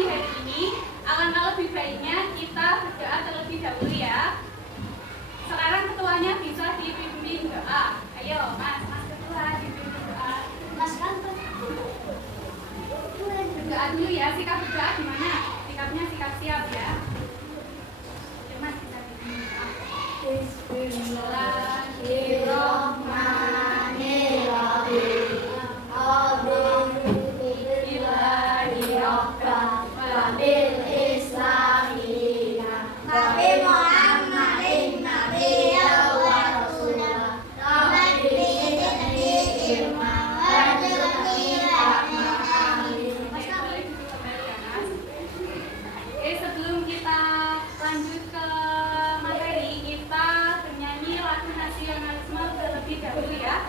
pagi hari ini, alangkah lebih baiknya kita berdoa terlebih dahulu ya. Sekarang ketuanya bisa dipimpin doa. Ayo, Mas Ketua dipimpin doa. Mas Kanto. Berdoa dulu ya, sikap berdoa gimana? Sikapnya sikap siap ya. Oke, Mas bisa dipimpin doa. Bismillahirrahmanirrahim. Bil Islamina Nabi Muhammadin Nabiyya wa Rasulah Nabi Irma Warzuqni Rahmani. Sebelum kita lanjut ke materi, kita bernyanyi lagu nasionalisme terlebih dahulu ya.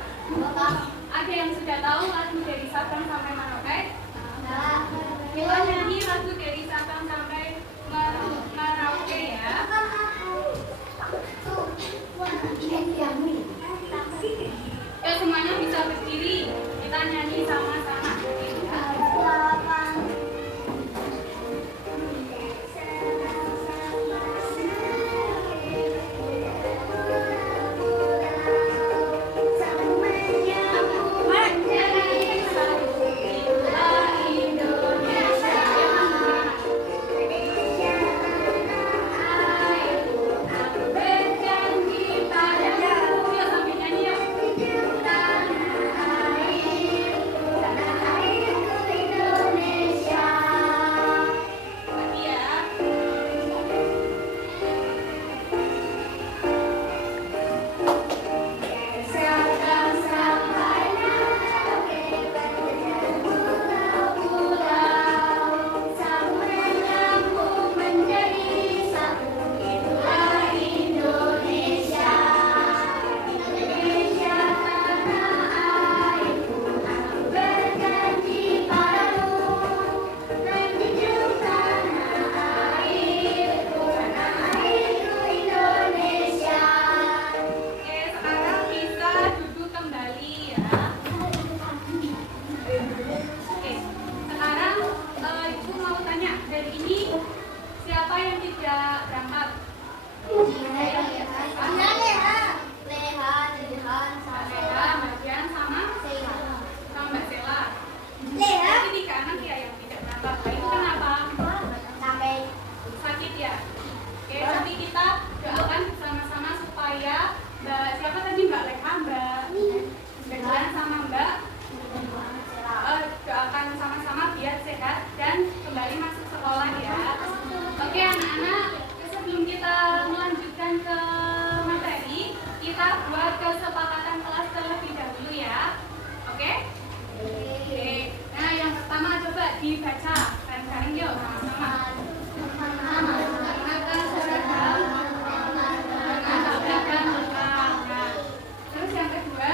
Ada yang sudah tahu lagu dari Sabang sampai Merauke? Kita nyanyi lagu dari Sabang sampai Merauke ya. Ya semuanya bisa berdiri. Kita nyanyi sama-sama. Dibaca bareng-bareng yuk sama-sama. Terus yang kedua,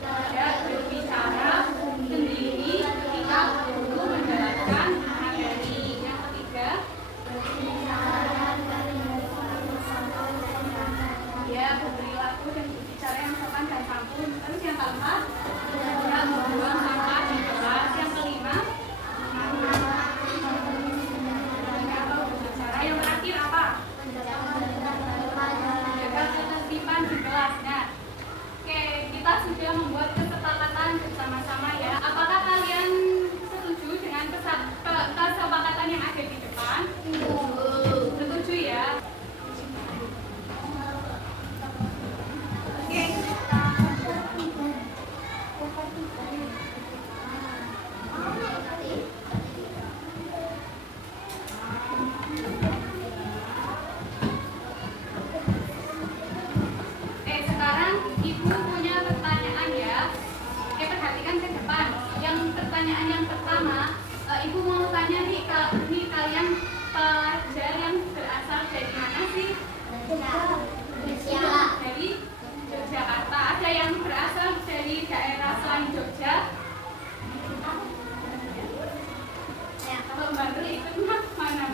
ada berbicara sendiri ketika guru menjelaskan materi. Yang ketiga, ya berperilaku dan berbicara yang sopan dan santun. Terus yang keempat, membuang sampah di kelas. Yang kelima, yang terakhir apa? Jaga ketertiban di kelas. Nah, oke, kita sudah membuat kesepakatan bersama-sama ya. Apakah kalian setuju dengan kesepakatan yang ada di depan? Setuju ya? Oke. Sekarang Ibu punya pertanyaan ya. Oke, perhatikan ke depan. Yang pertanyaan yang pertama, Ibu mau tanya nih, kalian pelajar yang berasal dari mana sih? Dari Yogyakarta. Ada yang berasal dari daerah selain Jogja? Kalau Mbak Nur ikut mana?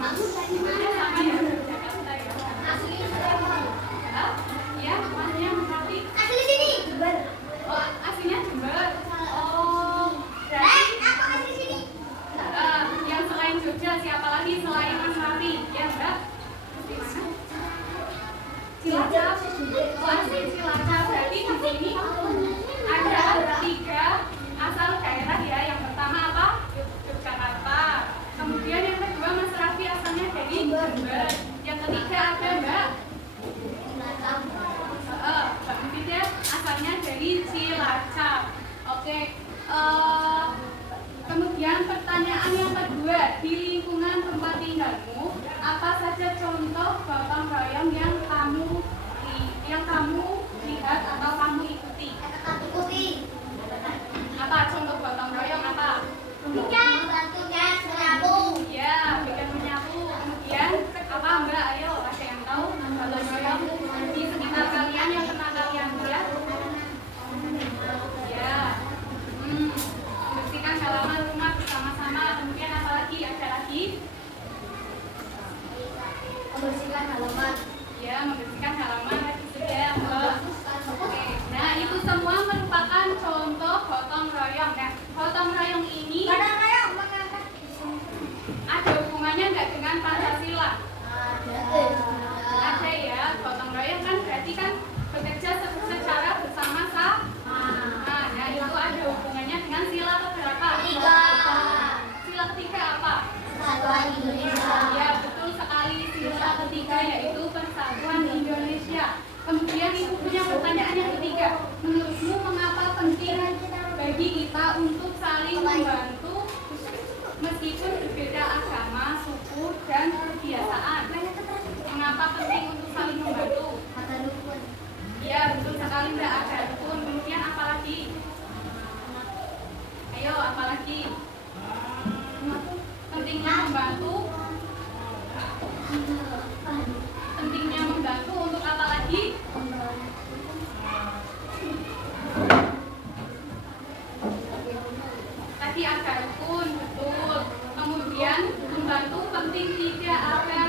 Sama ya, Jakarta ya. Ya, masnya Merapi. Asli sini. Oh, aslinya Jember. Oh, berarti Aku asli sini. yang selain Jogja siapa lagi? Kemudian pertanyaan yang kedua, di lingkungan tempat tinggalmu, apa saja contoh gotong royong yang kamu lihat atau kamu ikuti? Ikuti. Apa contoh gotong royong apa? Membantu guys menyapu. Ya, bikin menyapu. Kemudian apa Mbak? Ayo, ada yang tahu gotong royong di sekitar kalian yang pernah kalian lihat? Ya, membersihkan halaman rumah bersama-sama. Kemudian apa lagi? Ada lagi? Membersihkan halaman. Ya, membersihkan halaman lagi sudah. Oke. Nah, itu semua merupakan contoh gotong royong. Nah, gotong royong ini ada hubungannya nggak dengan Pancasila? Ada ya, gotong royong kan berarti kan bekerja secara bersama-sama. Nah, itu ada hubungannya dengan sila keberapa? Sila ketiga apa? Persatuan Indonesia. Ya, betul sekali, sila ketiga yaitu Persatuan Indonesia. Kemudian ibu punya pertanyaan yang ketiga. Menurutmu mengapa penting bagi kita untuk saling membantu meskipun berbeda agama, suku, dan kebiasaan? Mengapa penting untuk saling membantu? Ya, betul sekali Mbak, ada rukun. Kemudian apa lagi? Ayo, apa lagi? Pentingnya membantu. Pentingnya membantu untuk apa lagi? Tadi ada rukun, betul. Kemudian membantu penting tidak akan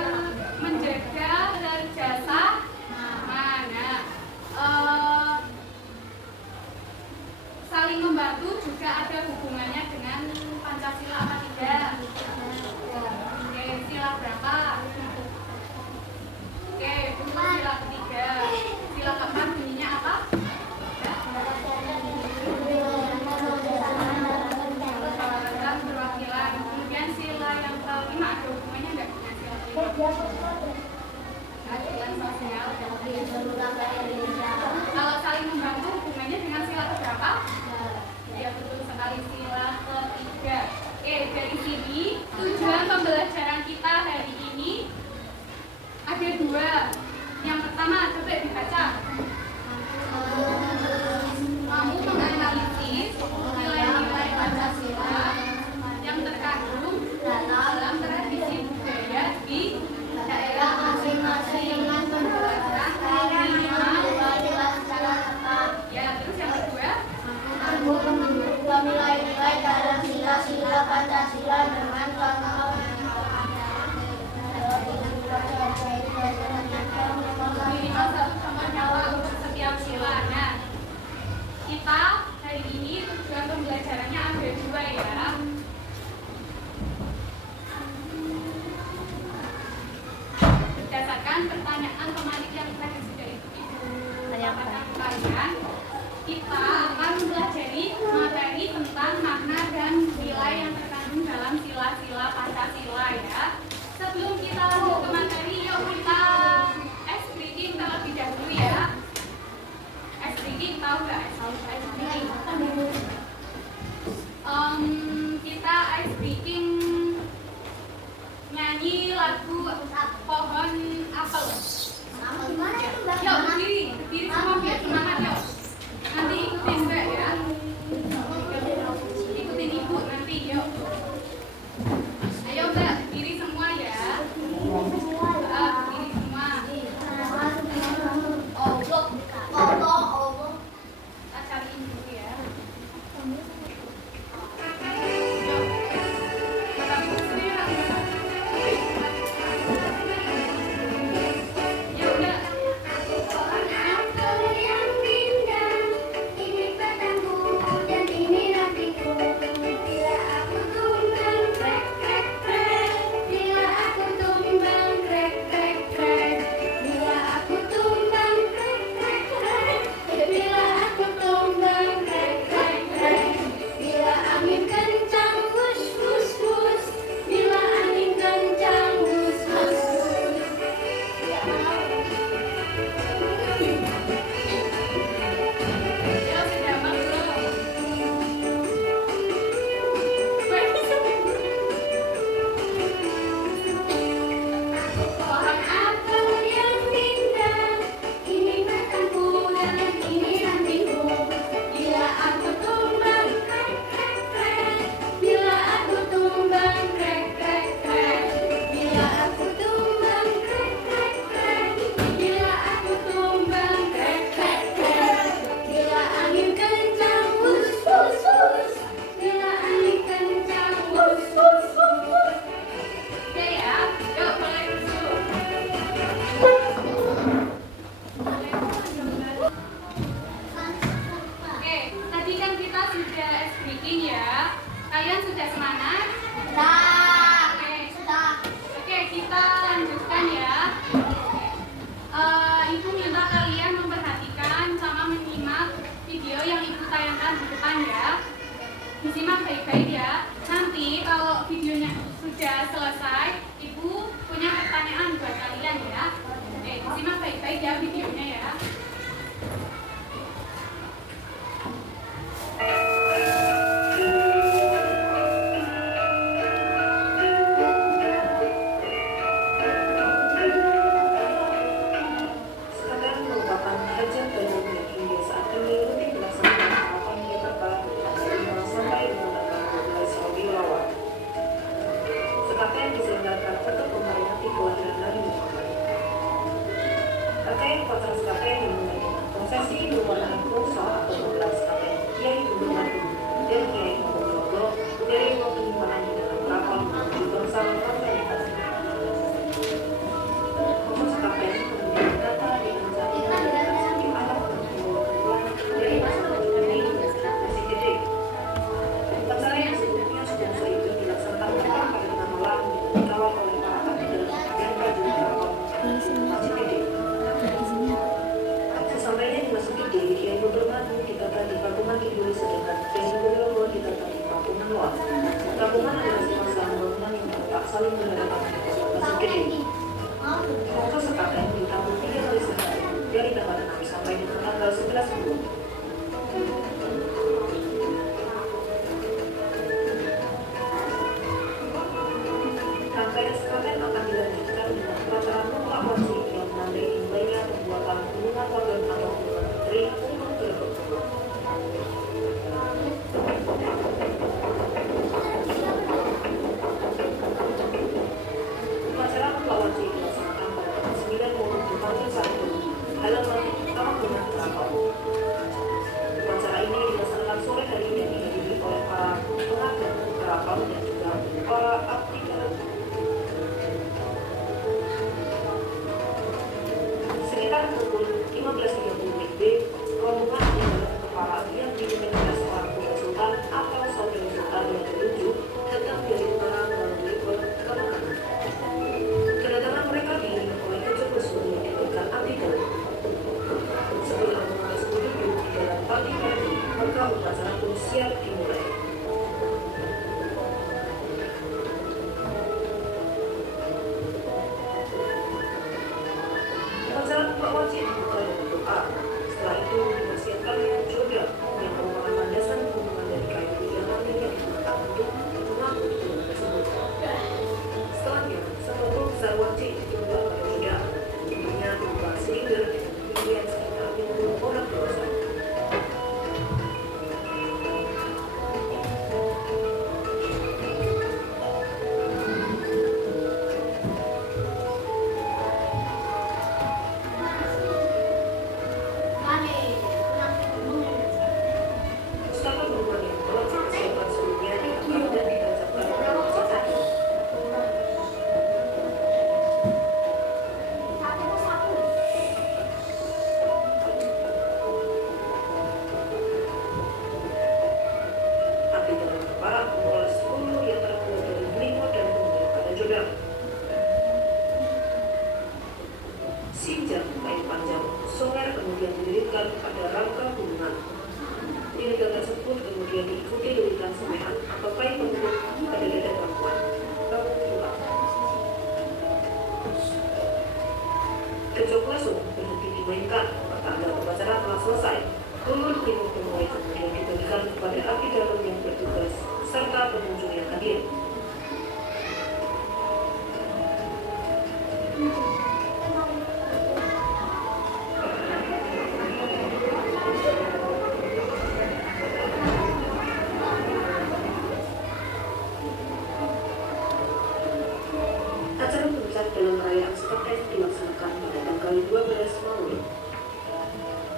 menjaga jasa. Saling membantu juga ada hubungannya dengan Pancasila apa tidak? Oke, sila berapa? Oke, betul sila ketiga. Sila keempat bunyinya apa? Kedaulatan perwakilan. Kemudian sila yang kelima ada hubungannya nggak dengan sila kelima? Keadilan sosial. Kalau saling membantu hubungannya dengan sila keberapa? Ya, betul sekali, sila ketiga. Oke, dari sini tujuan pembelajaran kita hari ini ada dua. Yang pertama, coba dibaca. Kamu menganalisis nilai-nilai Pancasila yang terkandung dalam tradisi budaya di daerah masing-masing. Ya, terus yang kedua, nilai-nilai dalam sila-sila Pancasila dengan contoh minimal satu contoh nyata untuk setiap sila. Nah, kita hari ini tujuan pembelajarannya ada dua ya. Berdasarkan pertanyaan pemanik yang tadi sudah ibu katakan kalian, kita akan mempelajari materi tentang makna dan nilai yang terkandung dalam sila-sila Pancasila ya. Sebelum kita lanjut ke materi, yuk kita ice breaking terlebih dahulu ya. Ice breaking, tahu nggak ice breaking? Kita ice breaking nyanyi lagu Pohon Apel. Yuk berdiri semua biar semangat yuk. Nanti ikutin Mbak ya. Yakin ya? Kalian sudah semangat? Sudah. Oke. Sudah. Oke, kita lanjutkan ya. Ibu minta kalian memperhatikan sama menyimak video yang Ibu tayangkan di depan ya. Disimak baik-baik ya. Nanti kalau videonya sudah selesai, Ibu punya pertanyaan buat kalian ya. Oke, disimak baik-baik ya videonya ya.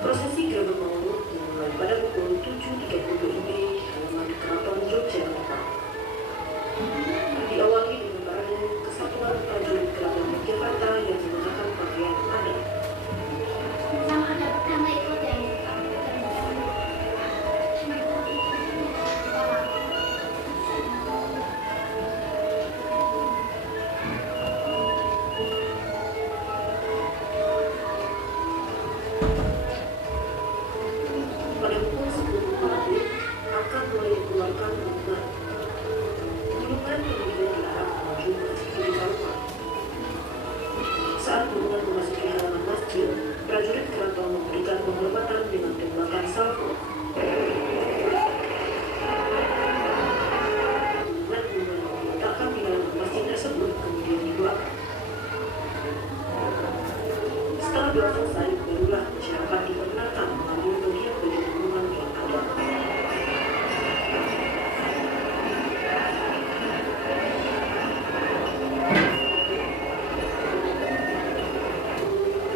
Prosesi Gerebek Maulud dimulai pada prajurit keraton memberikan penghormatan dengan tembakan salvo. Umat diletakkan di dalam masjid tersebut kemudian dibuatkan. Setelah doa selesai, barulah masyarakat diperkenalkan mengambil bagian-bagian hubungan yang ada.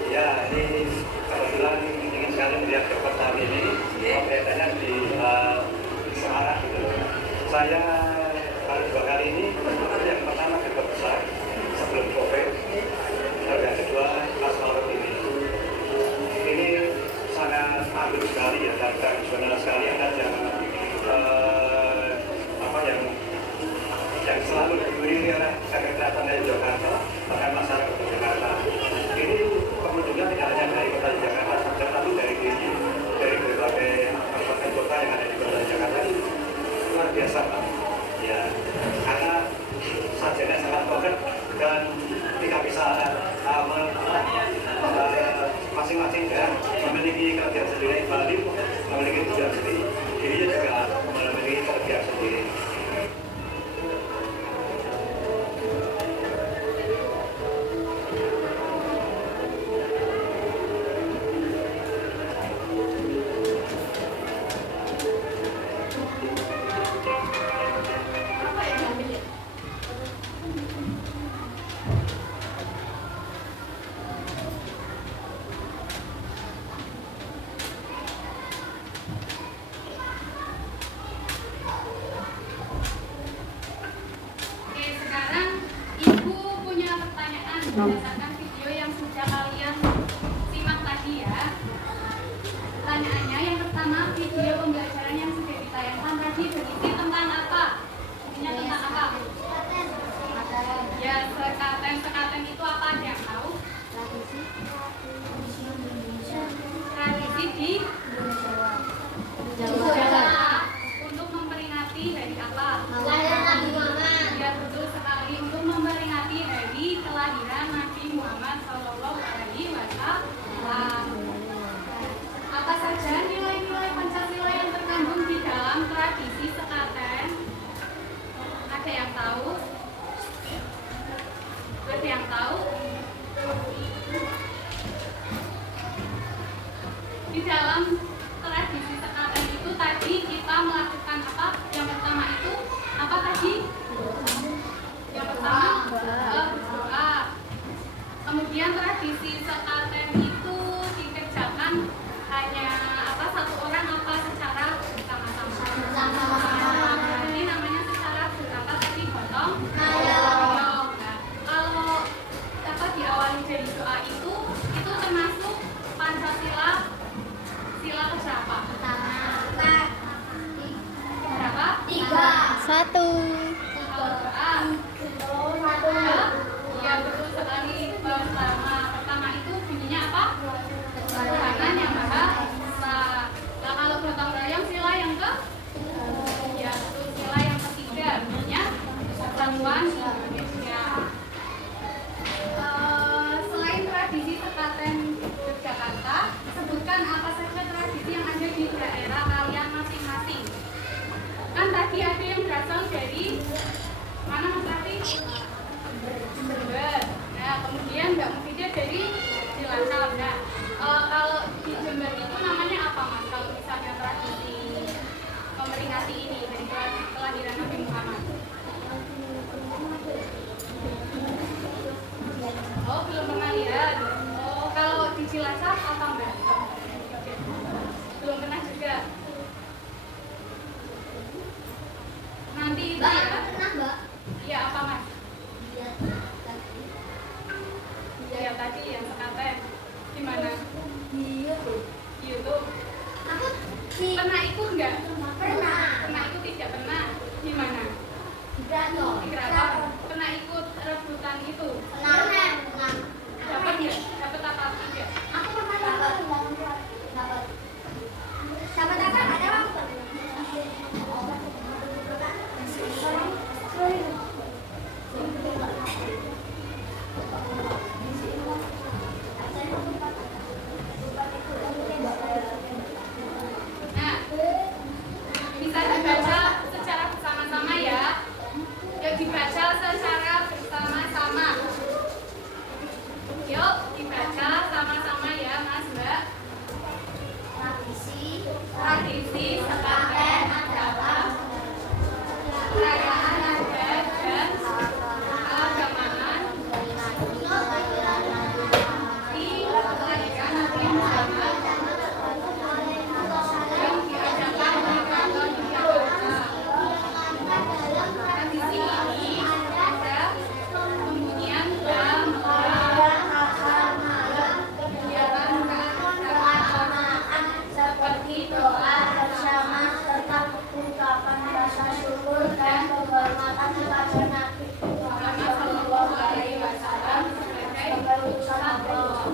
Ya, ini kebetulan ingin sekali melihat kepertaan ini, kelihatannya di searah gitu. Saya baru 2 kali ini, yang pertama juga besar sebelum COVID, yang kedua pas malam ini. Ini sangat agung sekali ya, dan tradisional sekali ada yang selalu diiringi oleh Sekretariat dari Jakarta, bahkan masyarakat di Jakarta. Ini pengunjungnya tidak hanya dari kota Jakarta saja, tapi dari berbagai kabupaten kota yang ada di kota Jakarta. Ini luar biasa, Pak. Ya, karena sajiannya sangat banget dan tidak bisa masing-masing daerah memiliki kelebihan sendiri. Bali memiliki tujuan sendiri, dirinya juga memiliki kelebihan sendiri. Berdasarkan video yang sudah kalian simak tadi ya. Pertanyaannya yang pertama, video pembelajaran yang sudah ditayangkan tadi berisi tentang apa? Isinya tentang apa? Ya, sekaten itu apa, ada yang tahu? Tradisi di Jawa untuk memperingati hari apa? Lahir Nabi Muhammad. Ya, betul sekali, untuk memperingati hari kelahiran Nabi Muhammad SAW. Apa saja nilai-nilai Pancasila yang terkandung di dalam tradisi sekaten? Ada yang tahu? Ada yang tahu? Di dalam tradisi sekaten itu tadi kita melakukan apa? Yang pertama itu apa tadi? Yang pertama berdoa. Kemudian tradisi sekaten itu dikerjakan hanya apa, satu orang apa secara bersama-sama. Ini namanya secara berapa tadi, gotong royong. Nah, kalau apa diawali dari doa itu termasuk Pancasila sila keberapa? Berapa? 1. Ya, betul sekali. Pertama itu bunyinya apa? Tuhan yang Maha Esa. Nah, kalau gotong royong sila yang ke? Ya, betul, sila yang ketiga bunyinya Persatuan Indonesia. Selain tradisi sekaten Yogyakarta, sebutkan apa saja tradisi yang ada di daerah kalian masing-masing. Kan tadi ada yang berasal dari mana, Mas Rafi? Jember. Nah, kemudian Mbak Mufidah dari Cilacap. Nah, kalau di Jember itu namanya apa, Mas? Kalau misalnya tradisi memperingati ini dari kelahiran Nabi Muhammad. Oh, belum pernah lihat. Oh, kalau di Cilacap apa, Mbak? Belum pernah juga. Nanti itu ya. Iya, apa, Mas? Ya, tadi yang sekaten. Di mana? Di YouTube. Pernah ikut nggak? Pernah ikut, tidak pernah. Di mana? Di Keraton. Pernah ikut rebutan itu? Dapat nggak? Dapat apa tidak? Aku pernah dapat. Dapat apa? Ada apa? penghormatan kepada Nabi Muhammad Shallallahu Alaihi Wasallam sebagai utusan Allah.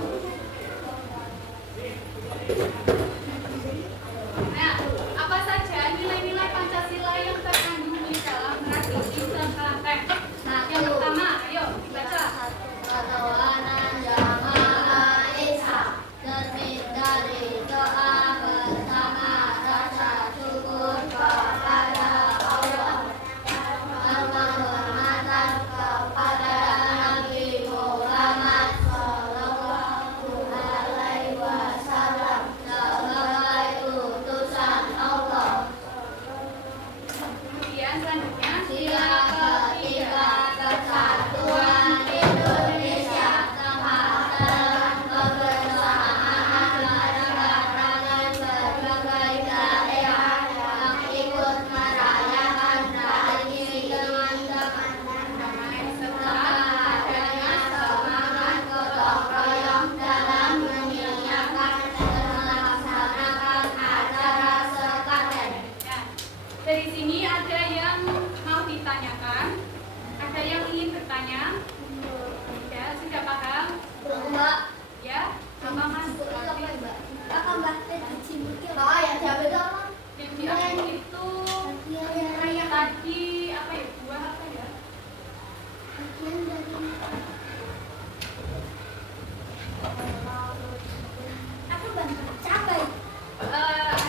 Nah, apa saja nilai-nilai Pancasila yang terkandung di dalam tradisi Sekaten? Nah, yang pertama, ayo dibaca. Ketuhanan Yang Maha Esa, terbit dari doa bersama rasa syukur kepada Allah, dan penghormatan kepada Nabi Muhammad Shallallahu Alaihi Wasallam sebagai utusan Allah. Kemudian selanjutnya, Sila ketiga kesatuan Indonesia sama dalam kebersamaan masyarakat berbagai daerah yang ikut merayakan tradisi dengan damai serta adanya semangat gotong royong dalam menyiapkan dan melaksanakan acara Sekaten. ya, dari sini ada yang mau ditanyakan, ada yang ingin bertanya. Ya, sudah paham? Mbak, Ya, apa Mas? oh ya siapa itu? Yang di akhir itu tadi apa ya? Buah apa ya?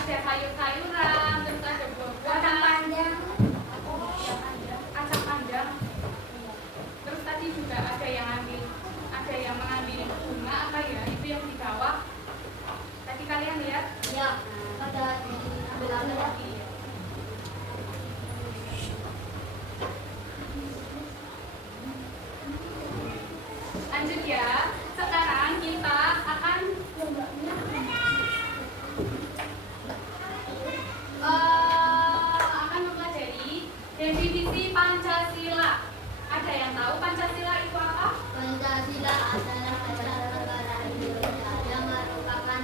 Ada sayur-sayuran, terus ada buah-buahan, kacang panjang. Terus tadi juga ada yang mengambil bunga apa ya? Itu yang di bawah. Tadi kalian lihat? Ya, ada ambil lagi. Lanjut ya. Sekarang kita akan mempelajari definisi Pancasila. Ada yang tahu Pancasila itu apa? Pancasila adalah dasar negara Indonesia yang merupakan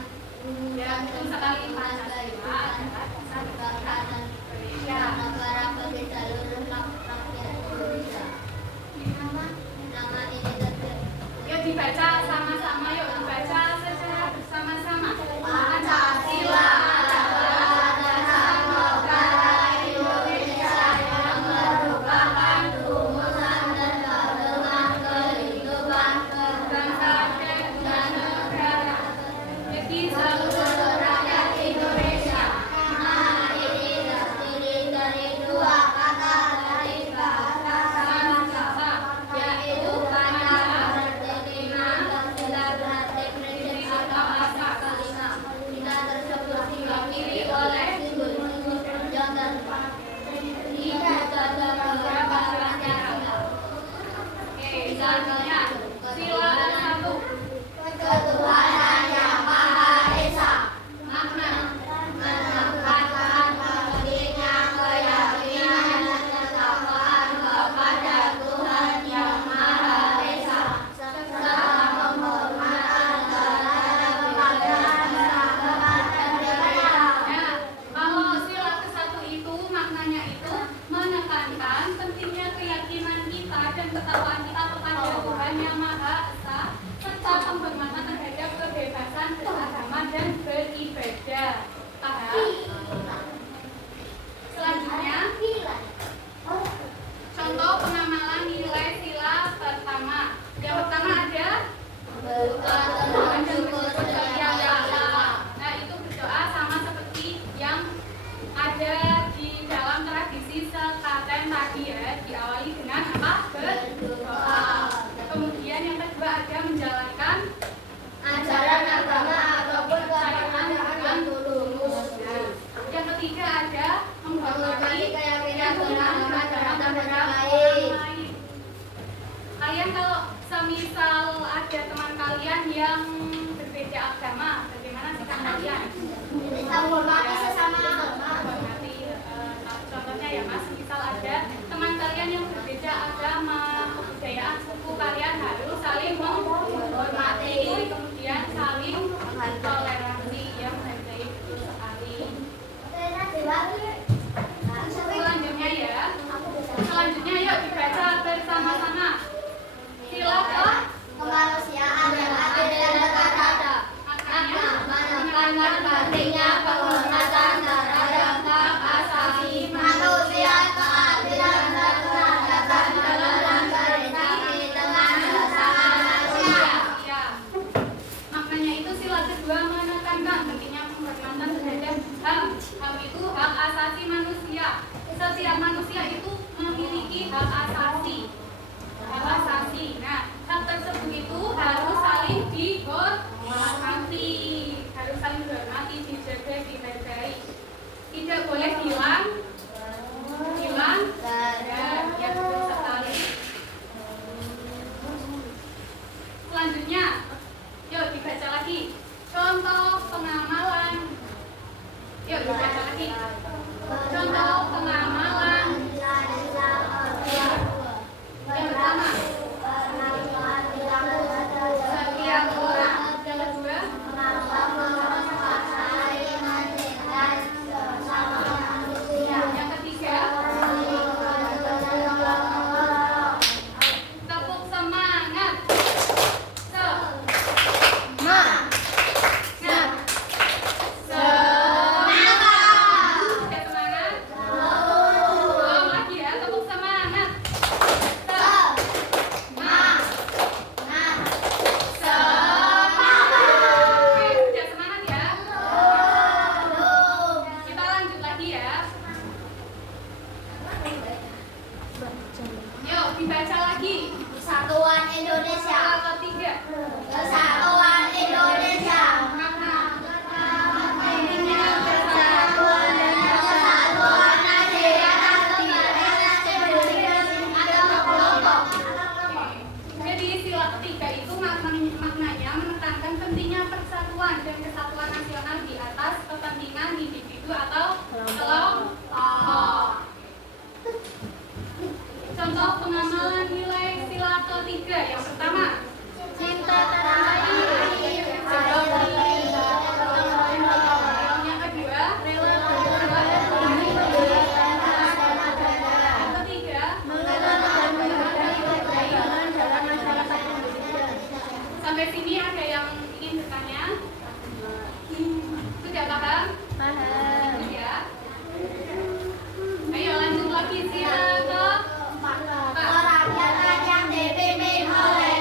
Ya, betul sekali. Pancasila adalah dasar negara Indonesia. negara bagi seluruh rakyat Indonesia. Nama ini terdiri Yuk dibaca sama-sama, yuk dibaca secara bersama-sama. Pancasila adalah dasar negara Indonesia yang merupakan rumusan dan pedoman kehidupan Bangsa dan negara. Jadi seluruh rakyat Indonesia. Nama ini terdiri dari dua kata dari bahasa Sanskerta, yaitu Panca berarti lima dan Sila berarti prinsip atau asas kelima. Kita tersebut diwakili oleh simbol-simbol yang terdiri dari beberapa Pancasila. Oke, selanjutnya sila ke-1. Ketuhanan Yang Maha Esa. Makna menekankan pentingnya keyakinan dan ketakwaan kepada Tuhan Yang Maha Esa serta penghormatan terhadap keadaan keagamaan dan budaya. Nah, kalau sila ke-1 itu maknanya itu menekankan pentingnya keyakinan kita dan ketakwaan kita kepada Tuhan Yang Maha Esa serta penghormatan terhadap kebebasan beragama dan beribadah. Paham? Selanjutnya, contoh pengamalan nilai sila pertama. Yang pertama ada Berdoa dan bersyukur kepada Allah. Nah, itu berdoa sama seperti yang ada di dalam tradisi Sekaten tadi ya, diawali dengan apa? Berdoa. Kemudian yang kedua ada menjalankan Ajaran agama ataupun keagamaan yang tulus. Yang ketiga ada Menghormati keyakinan beragama terhadap orang lain. orang lain. Kalian kalau semisal ada teman kalian yang berbeda agama, bagaimana sikap kalian? Kita menghormati sesama agama. Menghormati, contohnya ya Mas, misal ada teman kalian yang berbeda agama, kebudayaan suku, kalian harus saling menghormati, kemudian saling toleransi, ya menghargai betul sekali. Selanjutnya ya, Selanjutnya yuk dibaca bersama-sama. Sila kemanusiaan yang adil dan beradab. maknanya Menekankan pentingnya penghormatan terhadap hak asasi manusia, keadilan dan keadilan dalam berinteraksi dengan sesama manusia. ya. Maknanya itu sila kedua menekankan pentingnya penghormatan terhadap HAM. HAM itu hak asasi manusia. Setiap manusia itu memiliki hak asasi. Hak asasi. Nah, hak tersebut itu harus saling dihormati, dijaga, dihargai. Tidak boleh hilang, dan ya betul sekali. Selanjutnya, yuk dibaca lagi. Contoh pengamalan. Yuk dibaca lagi. Contoh pengamalan. Yang pertama, setiap orang. Yang kedua, yang ketiga, tepuk semangat. Sudah semangat? Ulang lagi ya, tepuk semangat. Oke, sudah semangat ya? Kita lanjut lagi ya. Yuk, dibaca lagi. Kesatuan Indonesia. Sila ketiga. Kesatuan Indonesia. Makna. Pentingnya persatuan dan kesatuan Asia agama kelompok. Jadi sila ketiga itu maknanya menekankan pentingnya persatuan dan kesatuan nasional di atas kepentingan individu atau kelompok. Contoh pengamalan nilai sila ketiga yang pertama, Cinta tanah air. yang kedua, yang ketiga, sampai sini ada yang ingin bertanya? Sudah paham? Ya. Ayo lanjut lagi sila ke Kerakyatan yang dipimpin oleh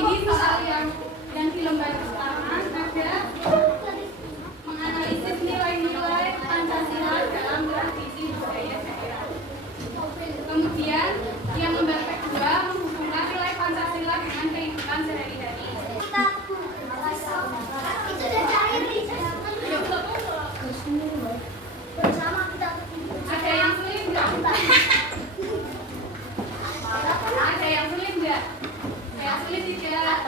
ini soal yang di lembar pertama ada menganalisis nilai-nilai Pancasila dalam tradisi budaya daerah. Kemudian yang lembar kedua menghubungkan nilai Pancasila dengan kehidupan sehari-hari. Ada yang sulit nggak? Ada yang sulit nggak? Yang sulit tidak?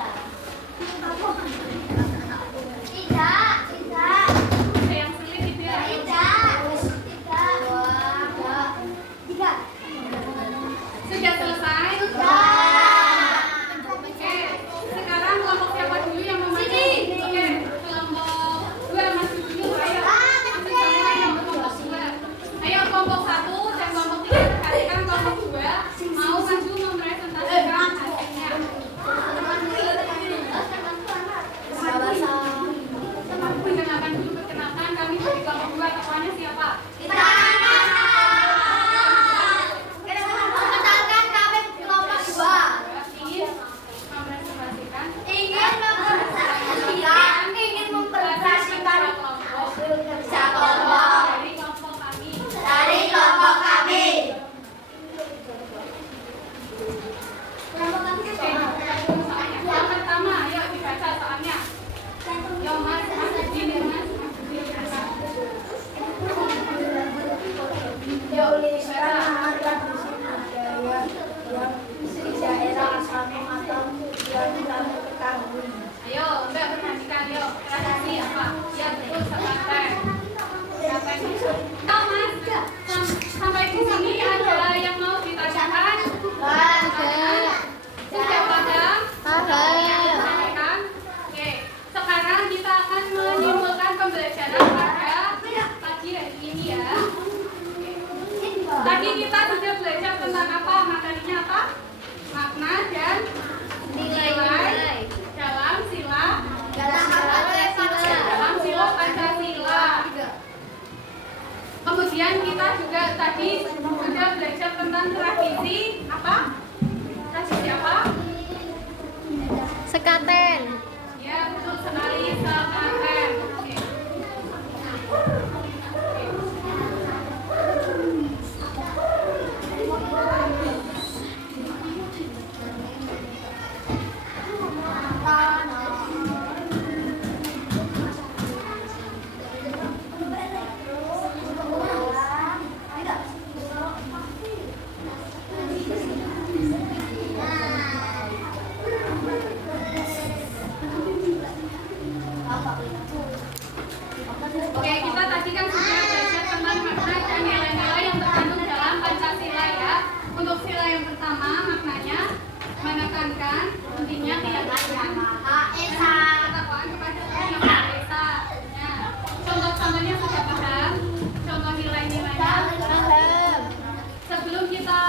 Ada yang sulit tidak? Sudah selesai? Oke, sekarang kelompok siapa dulu yang membaca? Oke, kelompok 2 masuk dulu. Ayo, masuk sama yang kelompok 2. Ayo kelompok 1 dan kelompok 3 perhatikan kelompok 2 mau maju mempresentasikan hasilnya. Perkenalkan dulu, perkenalkan kami dari kelompok 2. Tokohnya siapa? Ingin mempresentasikan dari kelompok kami. Yang pertama, ayo dibaca soalnya. Yo mas, gini mas. Ya Universitas Tradisi Budaya yang di daerah asalnya atau yang kami ketahui. Ayo, Mbak perhatikan yuk. Tradisi apa? Ya betul, sekatan. Oh mas, sampai di sini ada yang mau ditanyakan? Sudah pada? Tanyakan? Oke, sekarang kita akan menyimpulkan pembelajaran pada pagi hari ini ya. Tadi kita sudah belajar tentang apa? Materinya apa? Makna dan nilai dalam sila Pancasila. Kemudian kita juga tadi sudah belajar tentang tradisi apa? Tradisi apa? Sekaten. Ya, betul sekali, sekaten. Oke. Oke, kita tadi kan sudah belajar tentang makna dan nilai-nilai yang terkandung dalam Pancasila ya. Untuk sila yang pertama, maknanya menekankan pentingnya keyakinan ketakwaan kepada Tuhan Yang Maha Esa. Nah, contoh-contohnya sudah paham? Contoh nilai-nilainya? Sebelum kita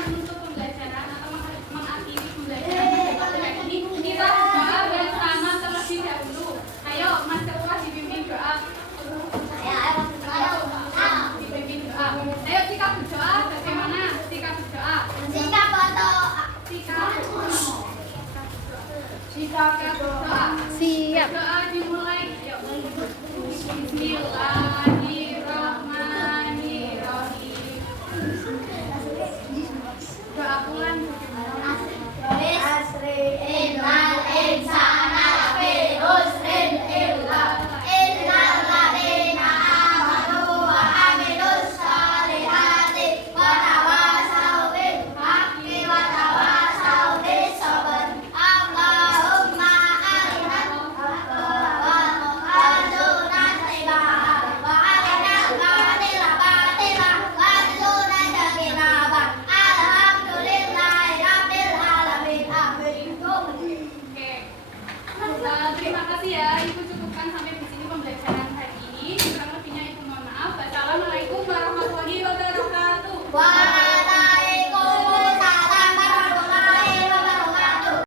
menutup pembelajaran atau mengakhiri pembelajaran ini, kita berdoa bersama terlebih dahulu. Ayo, Mas Ketua dipimpin doa. Dipimpin doa. Ayo sikap berdoa. Bagaimana sikap berdoa? Sikap berdoa. Siap. Doa dimulai. Yuk. Bismillahirrahmanirrahim. Doa pulang. Terima kasih ya.